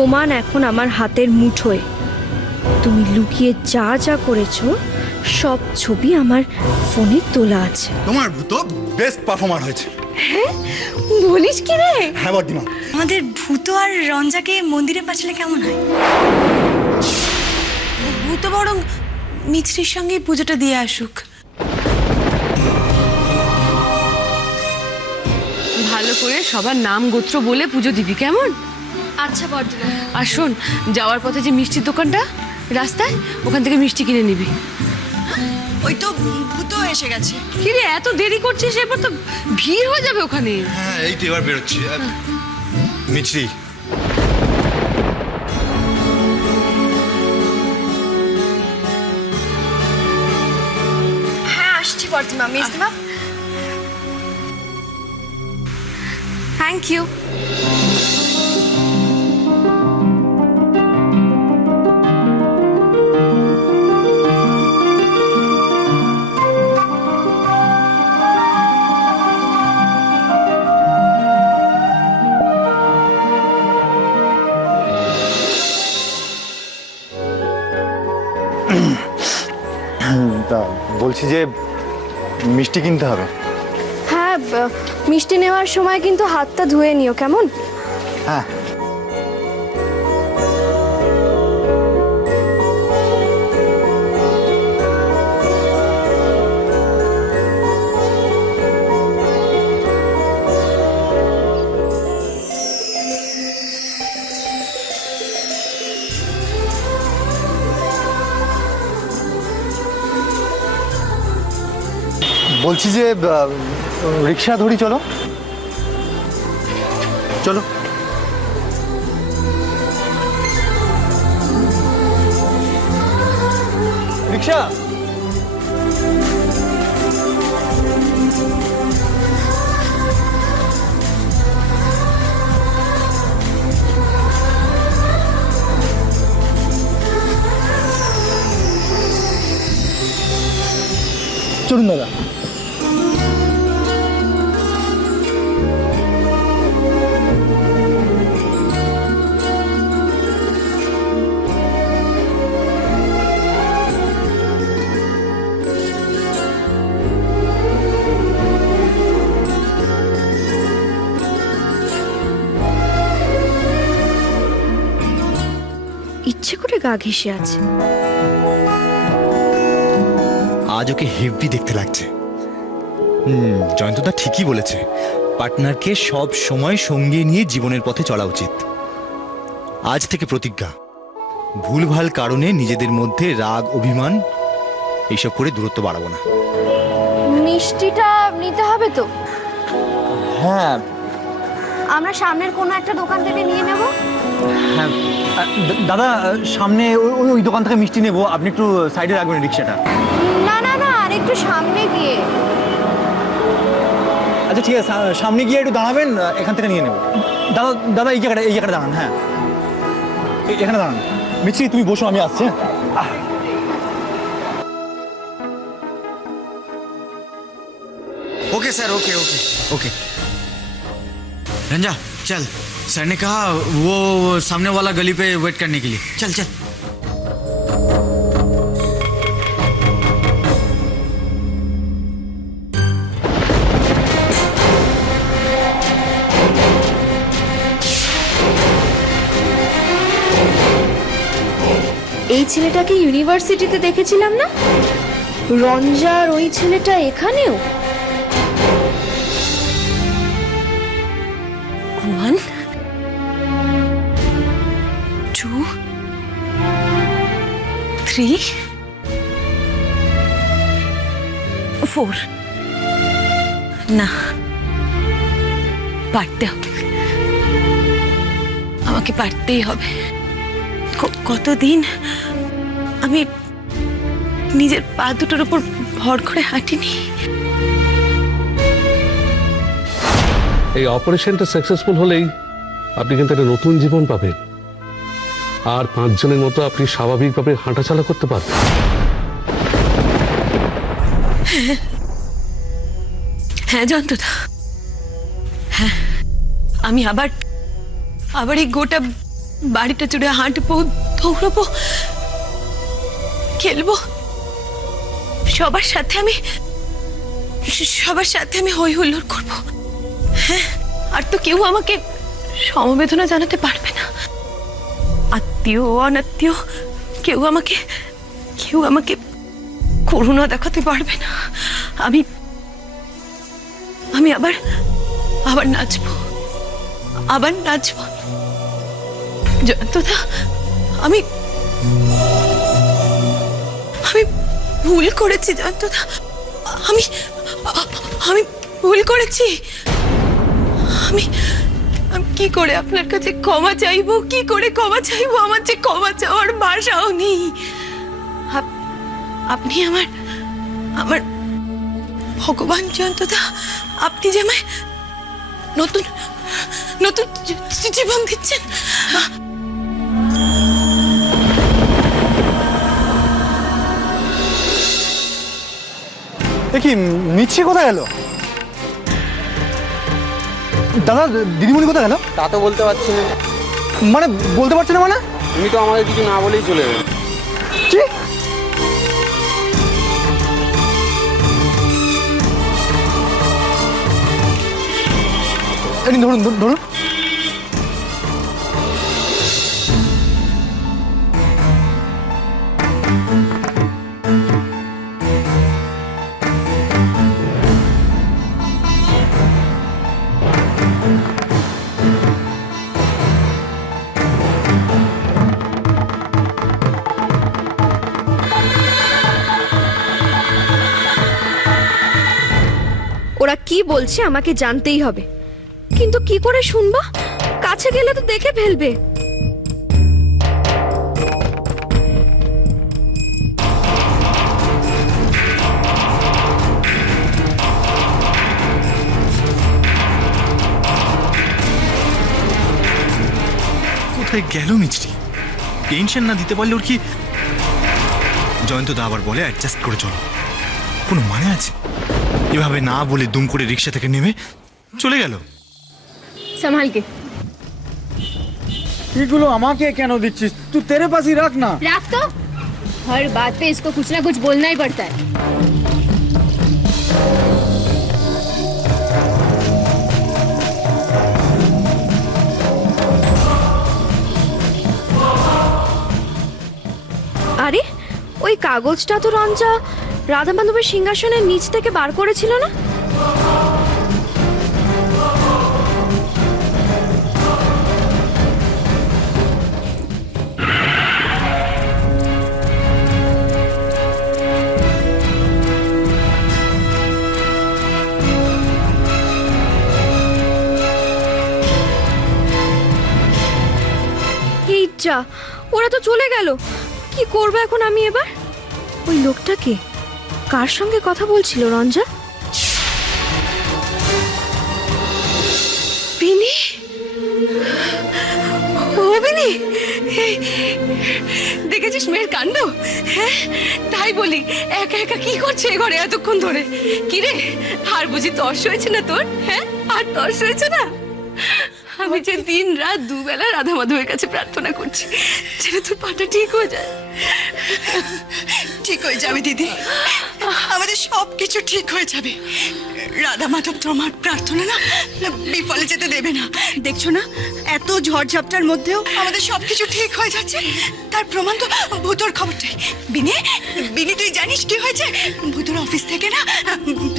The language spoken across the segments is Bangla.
প্রমাণ এখন আমার হাতের মুঠোয়। তুমি লুকিয়ে যা যা করেছো সব ছবি আমার ফোনে তোলা আছে। তোমার তো বেস্ট পারফর্মার হয়েছে। বলিস কি রে? হ্যাঁ বর্দিমা। আমাদের ভূত আর রঞ্জাকে মন্দিরে পাঠালে কেমন হয়? ভূত বরং মিছরির সঙ্গে পুজোটা দিয়ে আসুক। ভালো করে সবার নাম গোত্র বলে পুজো দিবি, কেমন? আচ্ছা বর্দিমা। আর শোন, যাওয়ার পথে যে মিষ্টির দোকানটা রাস্তায়, ওখান থেকে মিষ্টি কিনে নিবি। ওই তো ভূত এসে গেছে। কি রে, এত দেরি করছিস? এরপর তো ভিড় হয়ে যাবে ওখানে। হ্যাঁ এই তো এবার বেরোচ্ছি। মিছরি, হ্যাঁ আসছি বর্দিমা। মেজদিমা থ্যাংক ইউ। তা বলছি যে মিষ্টি কিনতে হবে। হ্যাঁ, মিষ্টি নেওয়ার সময় কিন্তু হাতটা ধুয়ে নিও, কেমন? হ্যাঁ বলছি যে রিক্সা ধরি, চলো চলো। রিক্সা, চলুন দাদা। ইচ্ছে করে গা ঘেঁষে আছে। আজ ওকে হেভি দেখতে লাগছে। জয়ন্তদা ঠিকই বলেছে, পার্টনারকে সব সময় সঙ্গে নিয়ে জীবনের পথে চলা উচিত। আজ থেকে প্রতিজ্ঞা, ভুলভাল কারণে নিজেদের মধ্যে রাগ অভিমান এইসব করে দূরত্ব বাড়াবো না। মিষ্টিটা নিতে হবে তো? হ্যাঁ আমরা সামনের কোনো একটা দোকান থেকে নিয়ে নেব। হ্যাঁ দাদা, সামনে ওই ওই দোকান থেকে মিষ্টি নেবো, আপনি একটু সাইডে রাখবেন রিক্সাটা। না না না, আর একটু সামনে গিয়ে। আচ্ছা ঠিক আছে, সামনে গিয়ে একটু দাঁড়াবেন, এখান থেকে নিয়ে নেবো। দাদা দাদা এই জায়গাটা দাঁড়ান। হ্যাঁ এখানে দাঁড়ান। মিষ্টি তুমি বসো, আমি আসছি। Okay sir, okay okay okay. रंजा चल, सर ने कहा वो सामने वाला गली पे वेट करने के लिए। चल चल। এই ছেলেটাকে ইউনিভার্সিটিতে দেখেছিলাম না? রঞ্জার ওই ছেলেটা এখানেও? 1 2 3 4। না, পারতে হবে, আমাকে পারতেই হবে। কতদিন আমি নিজের পা দুটোর উপর ভর করে হাঁটিনি। এই অপারেশনটা সাকসেসফুল হলেই আপনি কিন্তু একটা নতুন জীবন পাবেন, আর 5 জনের মতো আপনি স্বাভাবিকভাবে হাঁটাচলা করতে পারবেন। হ্যাঁ জয়ন্তদা, হ্যাঁ আমি আবার এই গোটা বাড়িটা জুড়ে হাঁটবো, দৌড়াবো, খেলবো, সবার সাথে আমি হই হুল্লোড় করবো। হ্যাঁ, আর তো কেউ আমাকে সমবেদনা জানাতে পারবে না। আত্মীয় অনাত্মীয় কেউ আমাকে করুণা দেখাতে পারবে না। আমি আবার নাচবো, জয়ন্তদা, আমি ভুল করেছি জয়ন্তদা, আমি ভুল করেছি। আমি কি করে আপনার কাছে ক্ষমা চাইবো, কি করে ক্ষমা চাইবো? আমার যে ক্ষমা চাওয়ার ভাষাও নেই। আপনি আমার ভগবান জয়ন্তদা, আপনি যে আমায় নতুন জীবন দিচ্ছেন। দেখি মিছি কোথায় গেল? দাদা, দিদিমণি কোথায় গেল? তা তো বলতে পারছি না। মানে বলতে পারছি না মানে? তুমি তো আমাদের কিছু না বলেই চলে গেলে। কি? ধরুন। ওরা কি বলছে আমাকে জানতেই হবে, কিন্তু কি করে শুনবো? কাছে গেলে তো দেখে ফেলবে। কোথায় গেল মিছরি? টেনশন না দিতে পারলে ওর কি? জয়ন্তদা আবার বলে অ্যাডজাস্ট করে চলো, কোনো মানে আছে? এভাবে না বলে দুম করে রিক্সা থেকে নেমে চলে গেল। संभाल के এগুলো আমাকে কেন দিচ্ছিস? তুই তেরে পাশই রাখ না। रख तो, हर बात पे इसको कुछ ना कुछ बोलना ही पड़ता है। আরে ওই কাগজটা তো রঞ্জা রাধা মাধবের সিংহাসনের নিচ থেকে বার করেছিল না? এই যা, ওরা তো চলে গেল। কি করবো এখন আমি এবার? ওই লোকটাকে কার সঙ্গে কথা বলছিল রঞ্জা? বিনি, ও বিনি, দেখেছিস মেয়ের কাণ্ড? হ্যাঁ, তাই বলি, একা একা কি করছে এ ঘরে এতক্ষণ ধরে? কি রে, আর বুঝি তর্স হয়েছে না তোর? হ্যাঁ, আর তর্স হয়েছে না? আমি যে দিন রাত দুবেলা রাধা মাধবের কাছে প্রার্থনা করছি যেন তোর পাটা ঠিক হয়ে যায়। ঠিক হয়ে যাবে দিদি, আমাদের সবকিছু ঠিক হয়ে যাবে। রাধা মাধব তোমার প্রার্থনা না বিফলে যেতে দেবে না। দেখছো না, এত ঝড়ঝাপটার মধ্যেও আমাদের সবকিছু ঠিক হয়ে যাচ্ছে। তার প্রমাণ তো ভূতর খবরটাই। বিনি তুই জানিস কি হয়েছে? ভূতর অফিস থেকে না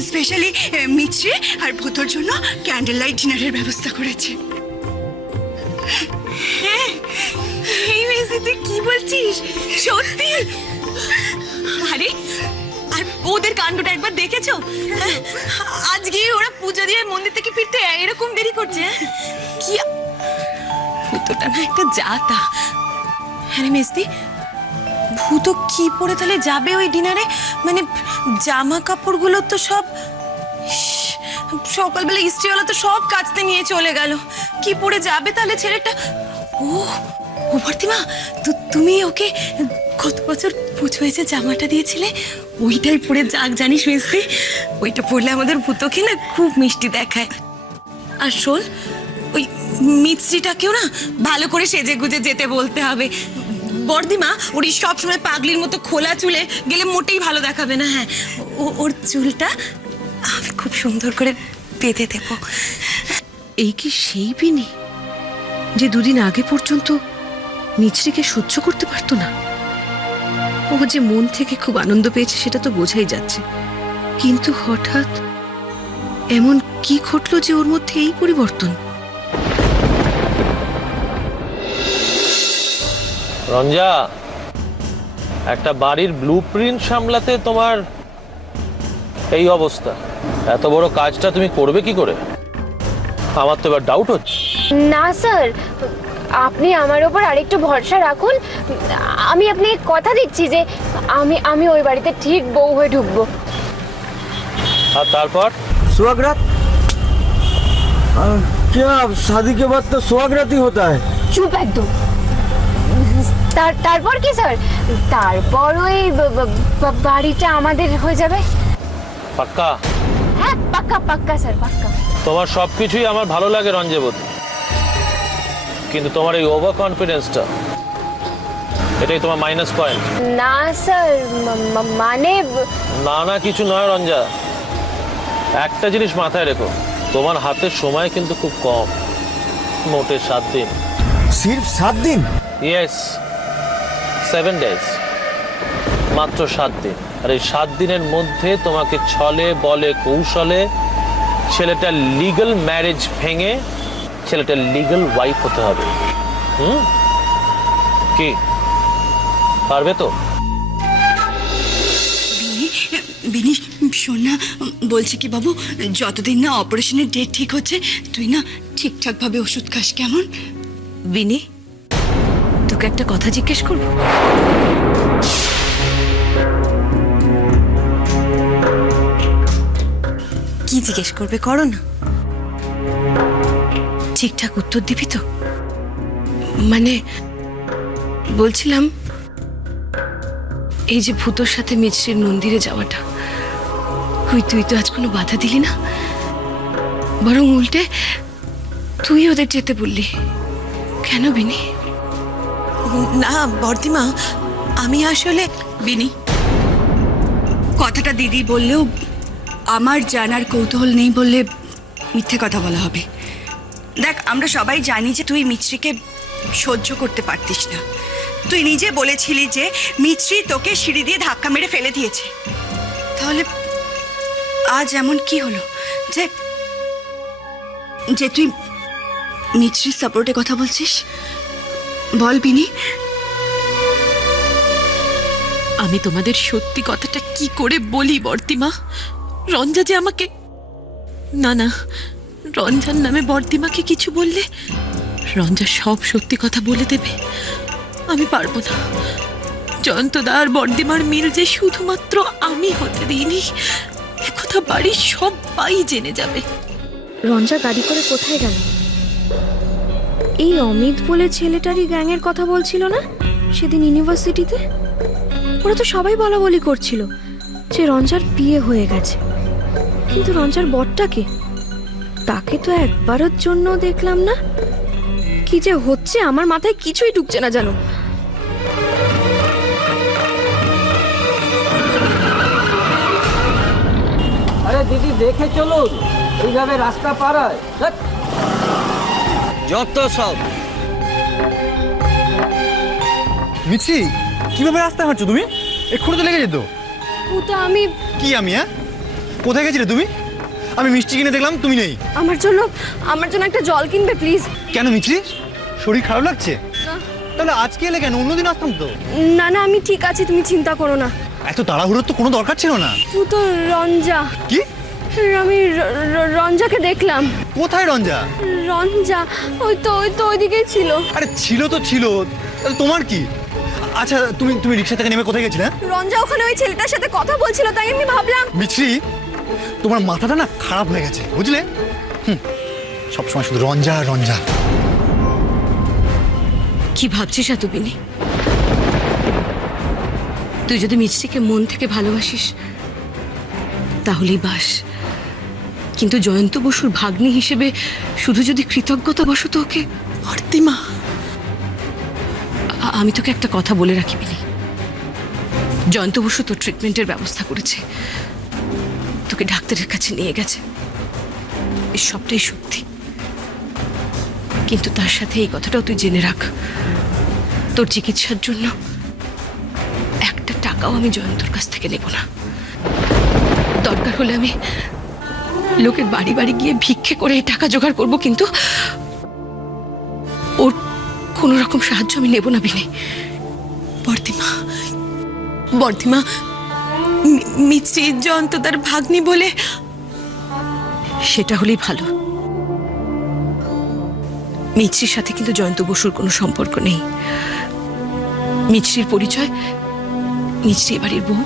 স্পেশালি মিছরি আর ভূতর জন্য ক্যান্ডেল লাইট ডিনারের ব্যবস্থা করেছে। এই মেসি, তুই কি বলছিস? সত্যি? আরে, আর ওদের কাণ্ডটা একবার দেখেছো? আজকে ওরা পুজো দিয়ে মন্দির থেকে ফিরতে এরকম দেরি করছে। কি ভূতটা না একটা জাতা। হ্যাঁ মেসি, ভূত কি পরে তাহলে যাবে ওই ডিনারে? মানে জামা কাপড়গুলো তো সব সকালবেলা ইস্ত্রিওয়ালা তো সব কাচতে নিয়ে চলে গেল। কি পরে যাবে তাহলে ছেলেটা? ও প্রতিমা, তুমি ওকে কত বছর পুজো হয়েছে জামাটা দিয়েছিলে, ওইটাই পরে যাক, জানিস মিস্ত্রি? ওইটা পরলে আমাদের ভূতকে না খুব মিষ্টি দেখায়। আর শোন, ওই মিস্ত্রিটাকেও না ভালো করে সেজে গুজে যেতে বলতে হবে। বর্দিমা ওর সব সময় পাগলির মতো খোলা চুলে গেলে মোটেই ভালো দেখাবে না। হ্যাঁ, ওর চুলটা আমি খুব সুন্দর করে বেঁধে দেবো। এই কি সেই বিনি যে দুদিন আগে পর্যন্ত মিছরিকে সহ্য করতে পারতো না? ও যে মন থেকে খুব আনন্দ পেয়েছে সেটা তো বোঝাই যাচ্ছে, কিন্তু হঠাৎ এমন কি ঘটলো যে ওর মধ্যে এই পরিবর্তন? রঞ্জা, একটা বাড়ির ব্লুপ্রিন্ট সামলাতে তোমার এই অবস্থা, এত বড় কাজটা তুমি করবে কি করে? আমার তো এবার ডাউট হচ্ছে। না স্যার, আপনি আমার উপর আরেকটু ভরসা রাখুন। আমি আপনাকে কথা দিচ্ছি যে আমি ওই বাড়িতে ঠিক বউ হয়ে ঢুকবো। আর তারপর सुहागरात क्या शादी के बाद तो सुहागरात ही होता है। চুপ একদম। তারপর কি স্যার? তারপর ওই বাড়িটা আমাদের হয়ে যাবে। পাক্কা? হ্যাঁ পাক্কা পাক্কা স্যার, পাক্কা। তোমার সবকিছুই আমার ভালো লাগে রঞ্জেবতী, কিন্তু তোমার এই ওভার কনফিডেন্সটা, এটাই তোমার মাইনাস পয়েন্ট। না স্যার, মানে না না কিছু নয় রঞ্জা, একটা জিনিস মাথায় রেখো, তোমার হাতের সময় কিন্তু খুব কম, মোটে 7 দিন। सिर्फ 7 दिन? ইয়েস, 7 ডেজ, মাত্র 7 দিন। আর এই 7 দিনের মধ্যে তোমাকে ছলে বলে কৌশলে ছেলেটার লিগ্যাল ম্যারেজ ভেঙে ছেলেটার লিগ্যাল ওয়াইফ হতে হবে। কি পারবে তো? বিনি শোন না, বলছি কি বাবু, যতদিন না অপারেশনের ডেট ঠিক হচ্ছে তুই না ঠিকঠাক ভাবে ওষুধ খাস, কেমন? বিনি, তোকে একটা কথা জিজ্ঞেস করবো। কি জিজ্ঞেস করবে, করো না। ঠিকঠাক উত্তর দিবি তো? মানে বলছিলাম, এই যে ভূতোর সাথে মিছরির মন্দিরে যাওয়াটা, তুই তো আজ কোনো বাধা দিলি না, বরং উল্টে তুই ওদের যেতে বললি কেন বিনি? না বর্দিমা, আমি আসলে বিনি, কথাটা দিদি বললেও আমার জানার কৌতূহল নেই বললে মিথ্যে কথা বলা হবে। দেখ, আমরা সবাই জানি যে তুই মিছরিকে সহ্য করতে পারতিস না। তুই নিজে বলেছিলি যে মিছরি তোকে সিঁড়ি দিয়ে ধাক্কা মেরে ফেলে দিয়েছে। তাহলে আজ এমন কি হলো যে যে তুই মিছরির সাপোর্টে কথা বলছিস? বল বিনি। আমি তোমাদের সত্যি কথাটা কি করে বলি বর্দিমা? রঞ্জা যে আমাকে, না না, রঞ্জার নামে বর্দিমাকে কিছু বললে রঞ্জা সব সত্যি কথা বলে দেবে। আমি পারবো না। জয়ন্তদা আর বর্দিমার মিল যে শুধুমাত্র আমি হতে দিইনি, একথা বাড়ির সবাই জেনে যাবে। রঞ্জা গাড়ি করে কোথায় গেল? এই অমিত বলে ছেলেটারই গ্যাংয়ের কথা বলছিল না সেদিন ইউনিভার্সিটিতে? ওরা তো সবাই বলা বলি করছিল যে রঞ্জার বিয়ে হয়ে গেছে, কিন্তু রঞ্জার বরটাকে, তাকে তো একবারের জন্য দেখলাম না। কি যে হচ্ছে আমার মাথায় কিছুই ঢুকছে না জানো। আরে দিদি দেখে চলুন, এইভাবে রাস্তা পার হয় যত সব। মিছি, কিভাবে রাস্তা হাঁটছো তুমি? এক্ষুনি তো লেগে যেত। ওটা আমি কি আমি? হ্যাঁ, কোথায় গেছিলে তুমি? আমি মিষ্টি কিনে দেখলাম তুমি নেই। আমার জন্য একটা জল কিনবে প্লিজ? কেন মিছি, শরীর খারাপ লাগছে? তাহলে আজকে এলে কেন? অন্যদিন আসতাম তো। না না, আমি ঠিক আছি, তুমি চিন্তা করো না। এত তাড়াহুড়োর তো কোনো দরকার ছিল না। তুই তো রঞ্জা। কি? আমি রঞ্জাকে দেখলাম। কোথায় রঞ্জা? রঞ্জা ওই তো ওইদিকেই ছিল। আরে ছিল তো ছিল, তাহলে তোমার কি? আচ্ছা, তুমি রিক্সা থেকে নেমে কোথায় গেছিলে? রঞ্জা ওখানে ওই ছেলেটার সাথে কথা বলছিল, তাই আমি ভাবলাম। মিছরি, তোমার মাথাটা না খারাপ হয়ে গেছে, বুঝলে? সবসময় শুধু রঞ্জা রঞ্জা। কি ভাবছিস এত বিনি? তুই যদি মিছরিকে মন থেকে ভালোবাসিস তাহলেই বাস, কিন্তু জয়ন্ত বসুর ভাগ্নি হিসেবে শুধু যদি কৃতজ্ঞতা বশত ওকে ভর্তিমা, আমি তোকে একটা কথা বলে রাখি বিনি, জয়ন্ত বসু তোর ট্রিটমেন্টের ব্যবস্থা করেছে, তোকে ডাক্তারের কাছে নিয়ে গেছে, এই সবটাই সত্যি। কিন্তু তার সাথে এই কথাটাও তুই জেনে রাখ, তোর চিকিৎসার জন্য একটা টাকাও আমি জয়ন্তর কাছ থেকে নেব না। দরকার হলে আমি লোকের বাড়ি বাড়ি গিয়ে ভিক্ষে করে এই টাকা জোগাড় করব, কিন্তু ওর কোনো রকম সাহায্য আমি নেব না বিনি। বর্দিমা, বর্দিমা, মিত্রি জয়ন্ত তার ভাগ্নি বলে সেটা হলেই ভালো। মিত্রির সাথে কিন্তু জয়ন্ত বসুর কোনো সম্পর্ক নেই। মিত্রির পরিচয়, মিত্রি এবাড়ির বউ,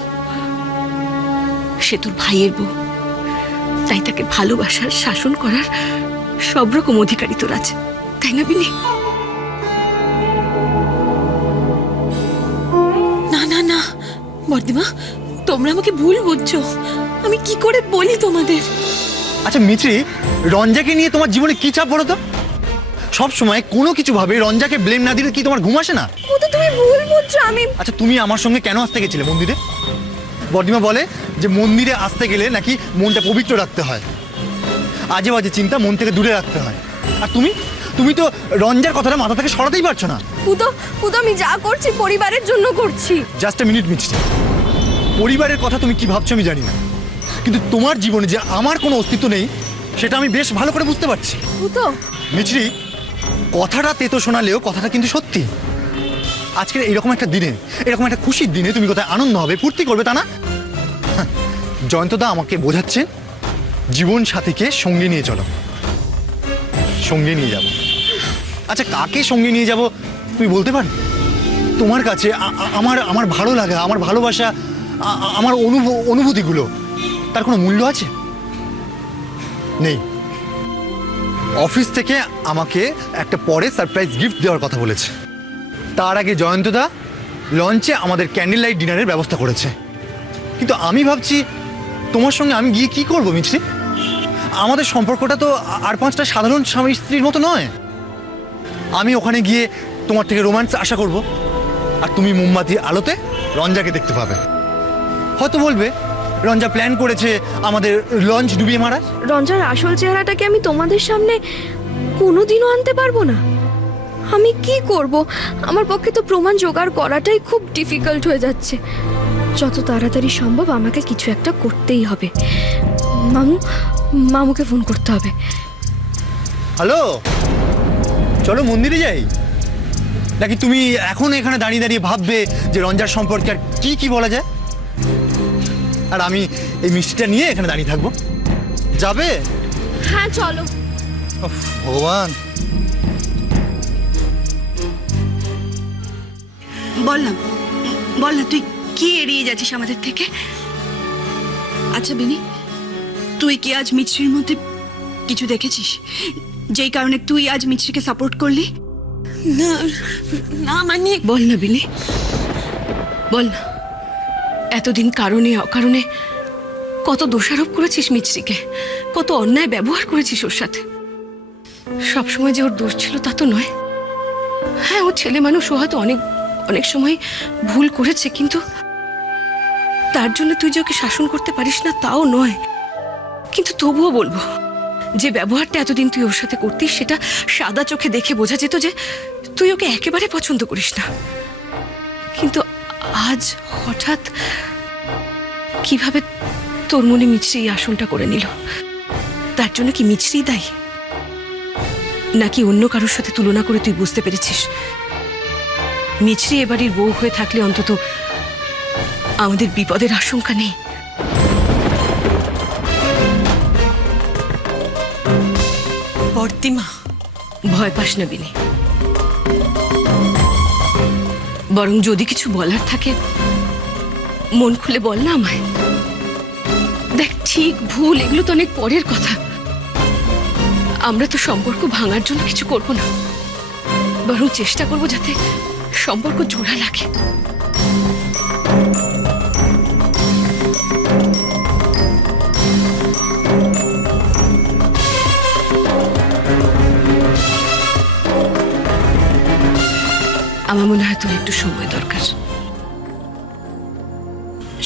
সে তোর ভাইয়ের বউ, তাই তাকে ভালোবাসার, শাসন করার সব রকম অধিকারী তোর আছে, তাই না বিনি? না না না বর্দিমা, তোমরা আমাকে ভুল বুঝছো। আমি কি করে বলি তোমাদের? আচ্ছা মিছরি, রঞ্জাকে নিয়ে তোমার জীবনে কি চাপ বলো তো? সব সময় কোনো কিছু ভাবে রঞ্জাকে ব্লেম না দিলে কি তোমার ঘুম আসে না? ও তো তুমি ভুল বুঝছো। আমি আচ্ছা তুমি আমার সঙ্গে কেন আসতে গেছিলে মন্দিরে? বর্দিমা বলে যে মন্দিরে আসতে গেলে নাকি মনটা পবিত্র রাখতে হয়, আজে বাজে চিন্তা মন থেকে দূরে রাখতে হয়। আর তুমি তো রঞ্জার কথাটা মাথা থেকে সরাতেই পারছো না। পুতো আমি যা করছি পরিবারের জন্য করছি। জাস্ট এ মিনিট মিছরি, পরিবারের কথা তুমি কি ভাবছো আমি জানি না, কিন্তু তোমার জীবনে যে আমার কোনো অস্তিত্ব নেই সেটা আমি বেশ ভালো করে বুঝতে পারছি। পুতো মিছরি, কথাটা তেতো শোনালেও কথাটা কিন্তু সত্যি। আজকের এরকম একটা দিনে, এরকম একটা খুশির দিনে তুমি কোথায় আনন্দ হবে, ফুর্তি করবে তা না? জয়ন্তদা আমাকে বোঝাচ্ছেন জীবন সাথীকে সঙ্গে নিয়ে চলো, সঙ্গে নিয়ে যাব। আচ্ছা কাকে সঙ্গে নিয়ে যাব তুমি বলতে পারো? তোমার কাছে আমার ভালো লাগা, আমার ভালোবাসা, আমার অনুভূতিগুলো তার কোনো মূল্য আছে? নেই। অফিস থেকে আমাকে একটা পরে সারপ্রাইজ গিফট দেওয়ার কথা বলেছে। তার আগে জয়ন্তদা লঞ্চে আমাদের ক্যান্ডেল লাইট ডিনারের ব্যবস্থা করেছে। কিন্তু আমি ভাবছি তোমার সঙ্গে আমি গিয়ে কি করবো মিছরি? আমাদের সম্পর্কটা তো আর পাঁচটা সাধারণ স্বামী স্ত্রীর মতো নয়। আমি ওখানে গিয়ে তোমার থেকে রোম্যান্স আশা করব, আর তুমি মোমবাতির আলোতে রঞ্জাকে দেখতে পাবে। হয়তো বলবে রঞ্জা প্ল্যান করেছে আমাদের লঞ্চ ডুবিয়ে মারা। রঞ্জার আসল চেহারাটাকে আমি তোমাদের সামনে কোনোদিনও আনতে পারবো না। আমি কি করব? আমার পক্ষে তো প্রমাণ জোগাড় করাটাই খুব ডিফিকাল্ট হয়ে যাচ্ছে। যত তাড়াতাড়ি সম্ভব আমাকে কিছু একটা করতেই হবে। মামুকে ফোন করতে হবে। হ্যালো, চলো মন্দিরে যাই, নাকি তুমি এখন এখানে দাঁড়িয়ে দাঁড়িয়ে ভাববে যে রঞ্জার সম্পর্কে আর কি বলা যায়, আর আমি এই মিষ্টিটা নিয়ে এখানে দাঁড়িয়ে থাকবো? যাবে? হ্যাঁ চলো। ভগবান, বল না তুই কি এড়িয়ে যাচ্ছিস আমাদের থেকে? আচ্ছা বিনি, তুই কি আজ মিছরির মধ্যে কিছু দেখেছিস যেই কারণে তুই আজ মিছরিকে সাপোর্ট করলি? না না মানে বল না বিনি, বল না। এতদিন কারণে অকারণে কত দোষারোপ করেছিস মিছরিকে, কত অন্যায় ব্যবহার করেছিস ওর সাথে। সবসময় যে ওর দোষ ছিল তা তো নয়। হ্যাঁ ও ছেলে মানুষ, ও হয়তো অনেক সময় ভুল করেছে, কিন্তু তার জন্য তুই যে ওকে শাসন করতে পারিস না তাও নয়। কিন্তু তবুও বলবো, যে ব্যবহারটা এতদিন তুই ওর সাথে করতিস সেটা সাদা চোখে দেখে বোঝা যেত যে তুই ওকে একেবারে পছন্দ করিস না। কিন্তু আজ হঠাৎ কিভাবে তোর মনে মিছরি এই আসনটা করে নিল? তার জন্য কি মিছরি দায়ী, নাকি অন্য কারোর সাথে তুলনা করে তুই বুঝতে পেরেছিস মিছরি এবাড়ির বউ হয়ে থাকলে অন্তত আমাদের বিপদের আশঙ্কা নেই? বর্দিমা, ভয় পাস না বিনি, বরং যদি কিছু বলার থাকে মন খুলে বল না আমায়। দেখ ঠিক ভুল এগুলো তো অনেক পরের কথা। আমরা তো সম্পর্ক ভাঙার জন্য কিছু করব না, বরং চেষ্টা করব যাতে সম্পর্ক জোড়া লাগে। আমার মনে হয় তোর একটু সময় দরকার।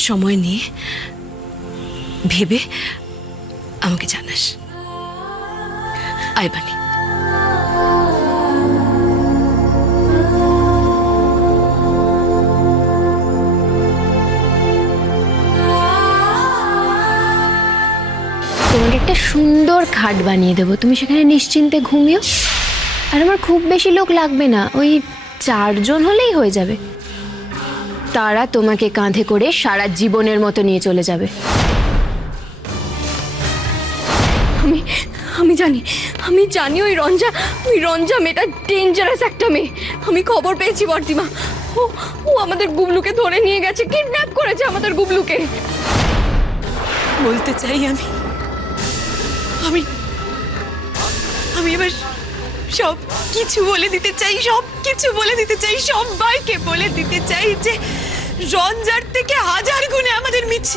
সময় নিয়ে ভেবে আমাকে জানাস। আয় বানি। তোমাকে একটা সুন্দর খাট বানিয়ে দেবো, তুমি সেখানে নিশ্চিন্তে ঘুমিও। আর আমার খুব বেশি লোক লাগবে না, ওই 4 জন হলেই হয়ে যাবে। তারা তোমাকে কাঁধে করে সারা জীবনের মতো নিয়ে চলে যাবে। আমি জানি ওই রঞ্জা মেয়েটা ডেঞ্জারাস একটা মেয়ে। আমি খবর পেয়েছি বর্তিমা, ও আমাদের গুবলুকে ধরে নিয়ে গেছে, কিডন্যাপ করেছে আমাদের গুবলুকে। বলতে চাই আমি আমি এবার সব কিছু বলে দিতে চাই, সবাইকে বলে দিতে চাই যে রঞ্জার থেকে 1000 গুণে আমাদের মিছ।